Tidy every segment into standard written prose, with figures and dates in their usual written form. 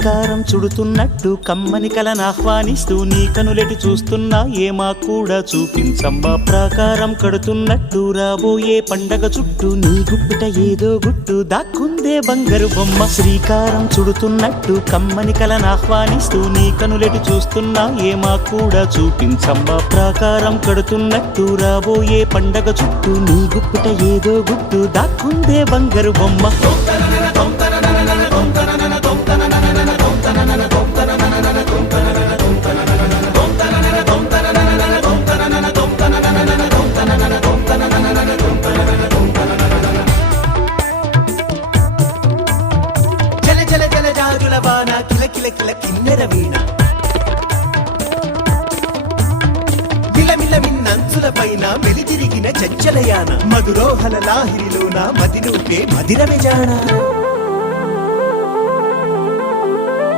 శ్రీకారం చుడుతున్నట్టు కమ్మని కలను ఆహ్వానిస్తూ నీ కనులెటి చూస్తున్నా ఏమా కూడా చూపించమ్మా ప్రాకారం కడుతున్నట్టు రాబోయే పండగ చుట్టూ నీ గుప్పిట ఏదో గుట్టు దాక్కుందే బంగారు బొమ్మ శ్రీకారం చుడుతున్నట్టు కమ్మని కలను ఆహ్వానిస్తూ నీ కనులెటి చూస్తున్నా ఏమా కూడా చూపించమ్మా ప్రాకారం కడుతున్నట్టు రాబోయే పండగ చుట్టూ నీ గుప్పిట ఏదో గుట్టు దాక్కుందే బంగారు బొమ్మ జల జల జల జాజుల వాన కిల కిల కిల కిన్నెర వీణ మిలమిల మిన్నంచుల పైన వెలితిరిగిన చంచలయాన మధురోహల లాహిరిలోన మదినూపే మదిర విజాన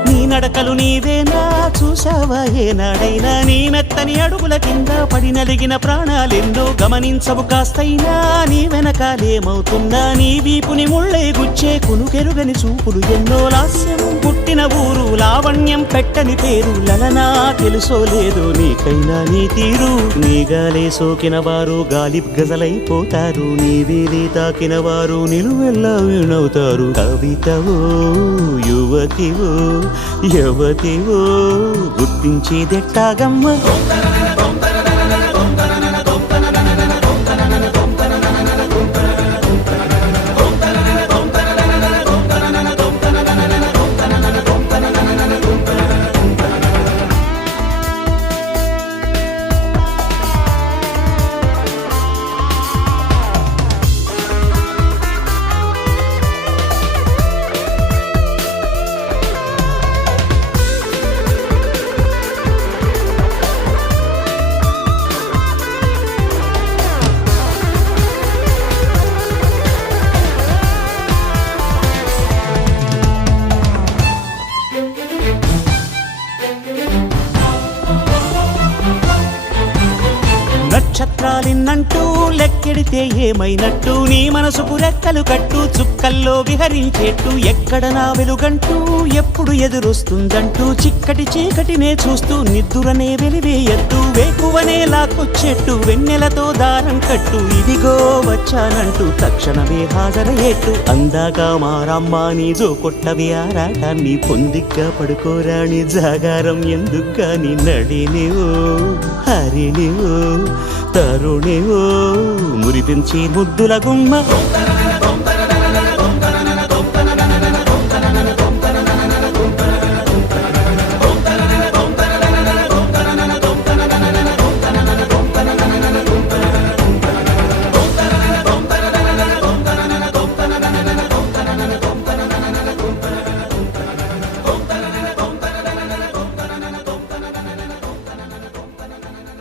నీ నడకలు నీవేనా చూసావా ఏనాడైనా నీ మెత్తని అడుగుల కింద పడి నలిగిన ప్రాణాలెన్నో గమనించవు కాస్తైనా నీ వెనకాలేమవుతున్నా నీ వీపుని ముళ్ళే గుచ్చే కునుకెరుగని చూపులు ఎన్నో లాస్యం పుట్టిన ఊరు లావణ్యం పెట్టని పేరు లలనా తెలుసో లేదో నీకైనా నీ తీరు నీ గాలే సోకిన వారు గాలి గజలైపోతారు నీ వేలి తాకిన వారు నిలువెల్లా వీణవుతారు కవితవో యువతివో యువతివో గుర్తించేదెట్టాగమ్మ నక్షత్రాలిన్నంటూ లెక్కెడితే ఏమైనట్టు నీ మనసుకు రెక్కలు కట్టు చుక్కల్లో విహరించేట్టు ఎక్కడ నా వెలుగంటూ ఎప్పుడు ఎదురొస్తుందంటూ చిక్కటి చీకటినే చూస్తూ నిద్దురనే వెలివేయట్టు వేకువనే లాక్కొచ్చేట్టు వెన్నెలతో దారం కట్టు ఇదిగో వచ్చానంటూ తక్షణమే హాజరయ్యేట్టు అందాక మారమ్మ నీ జో కొట్టవి ఆరాటాన్ని పొందిగ్గా పడుకోరాని జాగారం ఎందుకు కాని నడినివో హరిణివో తరుణివో మురిపించి ముద్దుల గుమ్మ